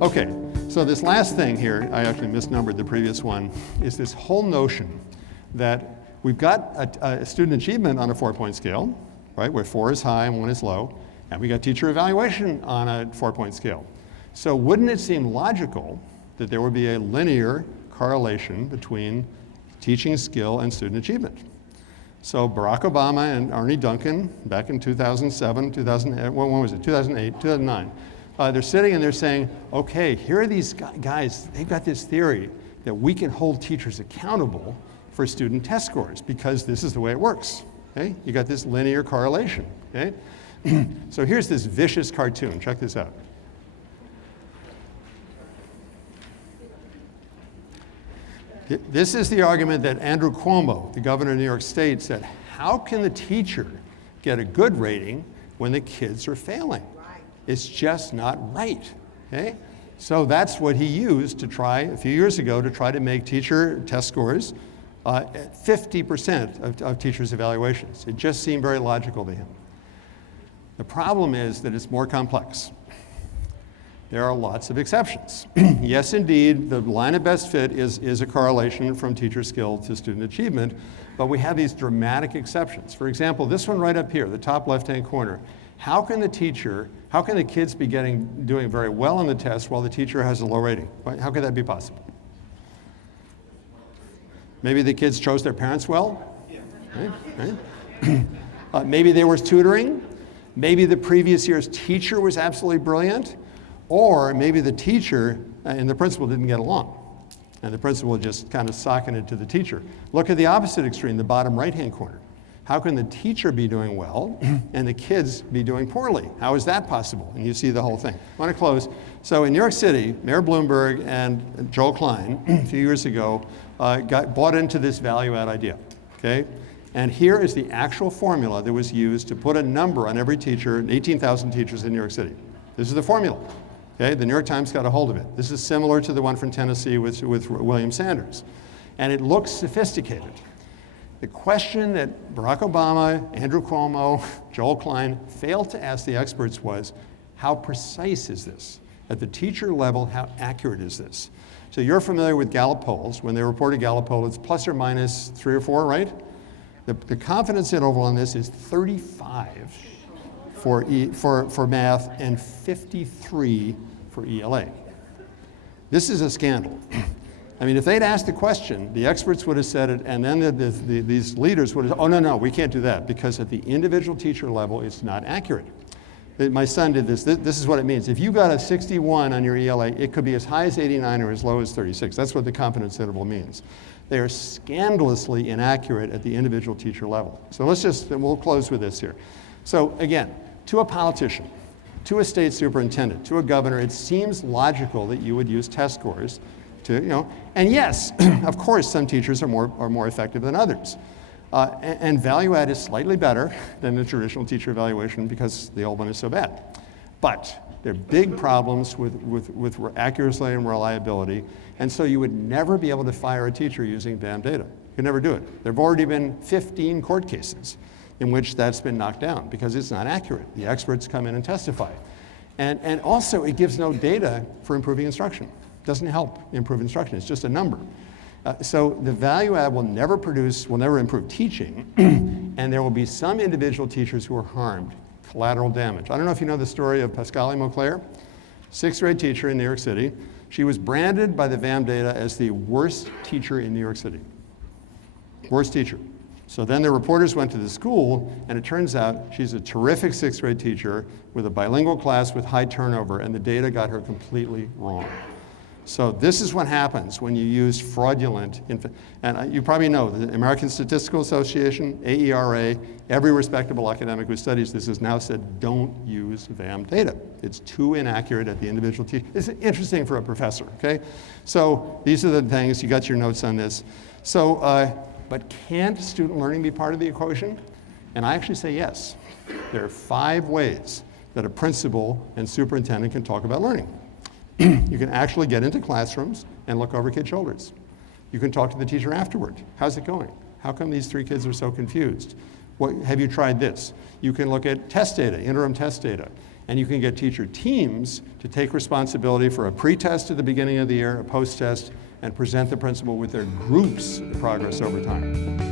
Okay, so this last thing here, I actually misnumbered the previous one, is this whole notion that we've got a student achievement on a 4-point scale, right, where 4 is high and 1 is low, and we got teacher evaluation on a 4-point scale. So wouldn't it seem logical that there would be a linear correlation between teaching skill and student achievement? So Barack Obama and Arnie Duncan, back in 2007, 2008, when was it, 2008, 2009, they're sitting and they're saying, okay, here are these guys, they've got this theory that we can hold teachers accountable for student test scores because this is the way it works, okay? You got this linear correlation, okay? So here's this vicious cartoon, check this out. This is the argument that Andrew Cuomo, the governor of New York State, said, how can the teacher get a good rating when the kids are failing? It's just not right, okay? So that's what he used to try, a few years ago, to try to make teacher test scores 50% of teachers' evaluations. It just seemed very logical to him. The problem is that it's more complex. There are lots of exceptions. Yes, indeed, the line of best fit is a correlation from teacher skill to student achievement, but we have these dramatic exceptions. For example, this one right up here, the top left-hand corner. How can the kids be doing very well on the test while the teacher has a low rating? How could that be possible? Maybe the kids chose their parents well? Right? Maybe there was tutoring. Maybe the previous year's teacher was absolutely brilliant. Or maybe the teacher and the principal didn't get along. And the principal just kind of socketed to the teacher. Look at the opposite extreme, the bottom right-hand corner. How can the teacher be doing well and the kids be doing poorly? How is that possible? And you see the whole thing. I want to close. So in New York City, Mayor Bloomberg and Joel Klein, a few years ago, bought into this value-add idea, okay? And here is the actual formula that was used to put a number on every teacher, 18,000 teachers in New York City. This is the formula, okay? The New York Times got a hold of it. This is similar to the one from Tennessee with William Sanders. And it looks sophisticated. The question that Barack Obama, Andrew Cuomo, Joel Klein failed to ask the experts was, how precise is this? At the teacher level, how accurate is this? So you're familiar with Gallup polls. When they report a Gallup poll, it's plus or minus 3 or 4, right? The confidence interval on this is 35 for math and 53 for ELA. This is a scandal. I mean, if they'd asked the question, the experts would have said it, and then these leaders would have, oh, no, we can't do that, because at the individual teacher level, it's not accurate. My son did this. This is what it means. If you got a 61 on your ELA, it could be as high as 89 or as low as 36. That's what the confidence interval means. They are scandalously inaccurate at the individual teacher level. So we'll close with this here. So again, to a politician, to a state superintendent, to a governor, it seems logical that you would use test scores to, and yes, of course, some teachers are more effective than others. And value add is slightly better than the traditional teacher evaluation because the old one is so bad. But there are big problems with accuracy and reliability, and so you would never be able to fire a teacher using BAM data. You could never do it. There have already been 15 court cases in which that's been knocked down because it's not accurate. The experts come in and testify. And also, it gives no data for improving instruction. It doesn't help improve instruction. It's just a number. So the value add will never improve teaching, and there will be some individual teachers who are harmed, collateral damage. I don't know if you know the story of Pascale Mauclair, 6th grade teacher in New York City. She was branded by the VAM data as the worst teacher in New York City. Worst teacher. So then the reporters went to the school, and it turns out she's a terrific 6th grade teacher with a bilingual class with high turnover, and the data got her completely wrong. So this is what happens when you use fraudulent, and you probably know the American Statistical Association, AERA, every respectable academic who studies this has now said, don't use VAM data. It's too inaccurate at the individual teacher. It's interesting for a professor, okay? So these are the things, you got your notes on this. So, but can't student learning be part of the equation? And I actually say yes. There are 5 ways that a principal and superintendent can talk about learning. You can actually get into classrooms and look over kids' shoulders. You can talk to the teacher afterward. How's it going? How come these 3 kids are so confused? Have you tried this? You can look at test data, interim test data. And you can get teacher teams to take responsibility for a pre-test at the beginning of the year, a post-test, and present the principal with their group's progress over time.